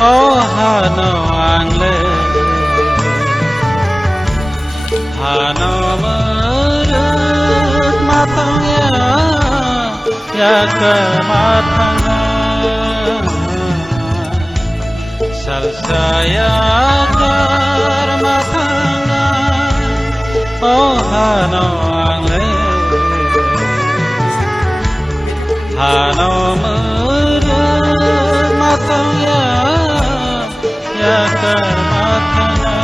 hano angle hano merut matangnya ya ke matangnya salsaya kar matangnya hano angle hano merut matangnya ya ke matangnya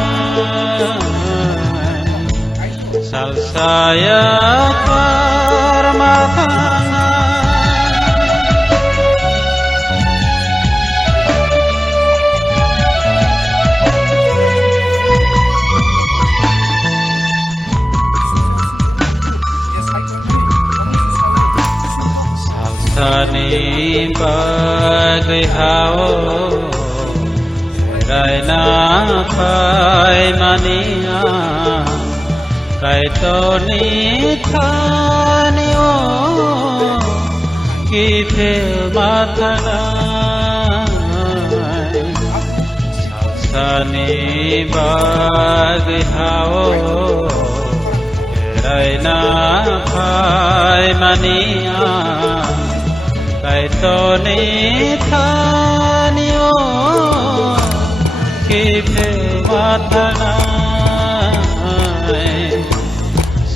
salsaya kar matangnya Sani bagai hao Rai na pai mania Kai to ni thani o Ki phil mathana Sani bagai hao Rai na pai mania Kai to ni thani o ki phil mathana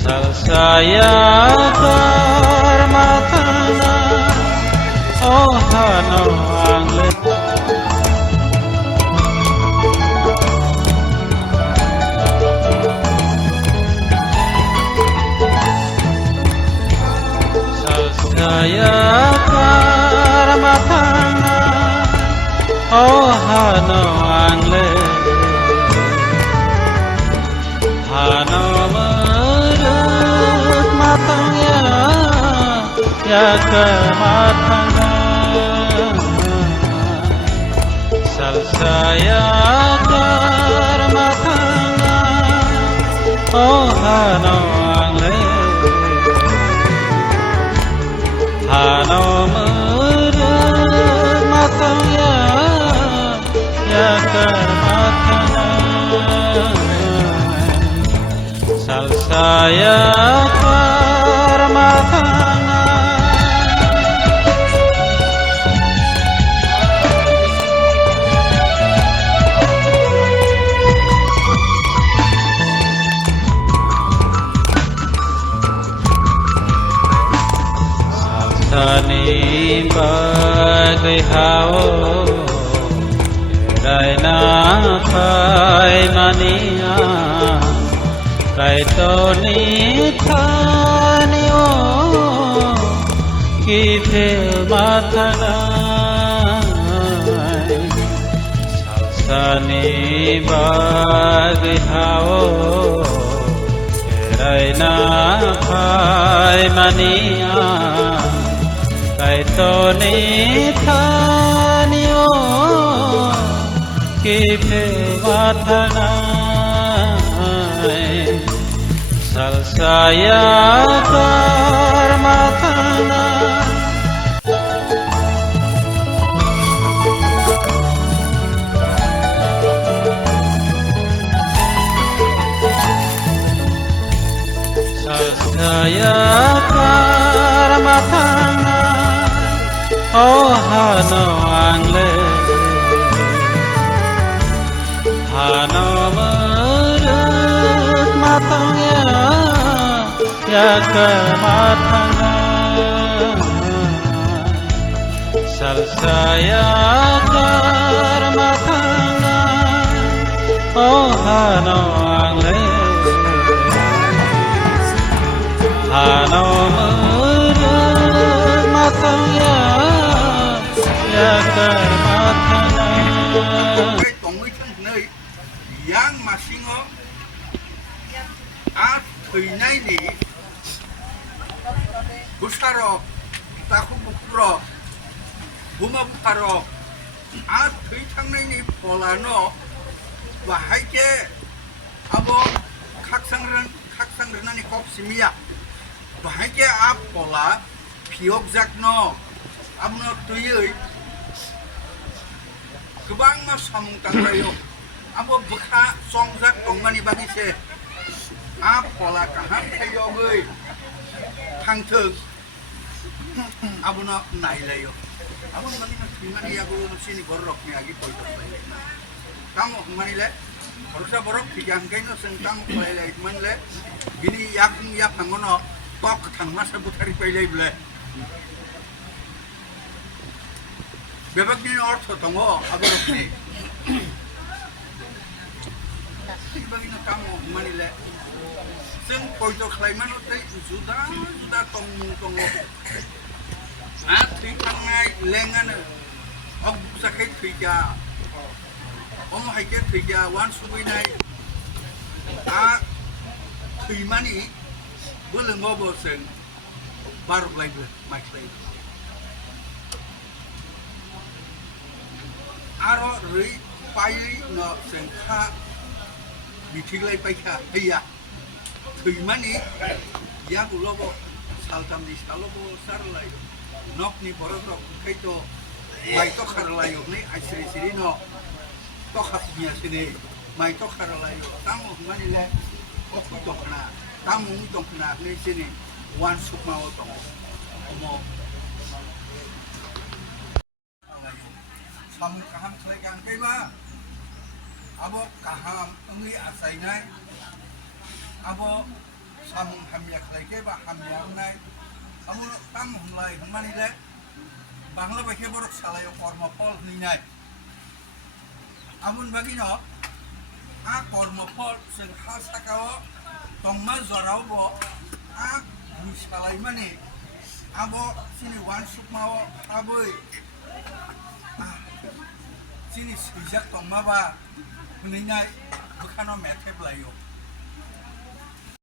salsaya kar mathana hano angle salsaya matanga hano angle hano merut matangnya ya ke matanga salsaya kar matanga hano angle hano matangnya ya kar matangnya salsaya kar matangnya salsani bagai hao Rai na pai mania Kai to ni thani o Ki phil mathana salsani bagai hao Rai na pai mania Kai to ni thani o Ki phil mathana salsaya kar mathana salsaya kar mathana hano angle hano merut matangnya ya ke matangnya salsaya kar matangnya hano angle hano merut matangnya ya kar matangnya yang masih ngom thủy nay đi Gustaro taku bukro buma bukaro thủy thang nay ni polano bahai ke abo khaksangrana ni kop simia bahai ke pola phiok jakno amno tuyui गोबां मा सामुं तांलायो abo bekha songjak tongmani bagise a pola kaham thayogoi thangthok abono nailayo abon mani thimani yago sini borok ni agi poito tamo mani le boroksa borok thijang kaino seng tam khlailai manle bini yak hangono tok thangma sa buthari pailai ble bebakni ortho tongo aborokni Ibagino kamu manile, seng poito klaiman ote juda tongo, trikangai lengan, ok sakai trika, haike trika wan subinai, trimani, boleh ngobrol seng, baru lagi macam aro rui pai no sengka bitilai paika iya thimani ya gulobo saltam di salobo sarlai nok ni borok kaito mai to kharlai ni asri sirino to khatnya sini mai to kharlai tamu mani le okku to kana tamu to kana ni sini wan sukma to mo sam kaham selaikan kaiba abo kaham ungi asainai abo samung hamya khlaike ba hamya unai amo tam humlai humani le bangla baike borok salayo kormopol ninai amun bagino a kormopol sing hasakao tongma jorao bo a busalai mani abo sini wan sukmao aboi sini sejak tongma ba Meninggal bukan metek layo.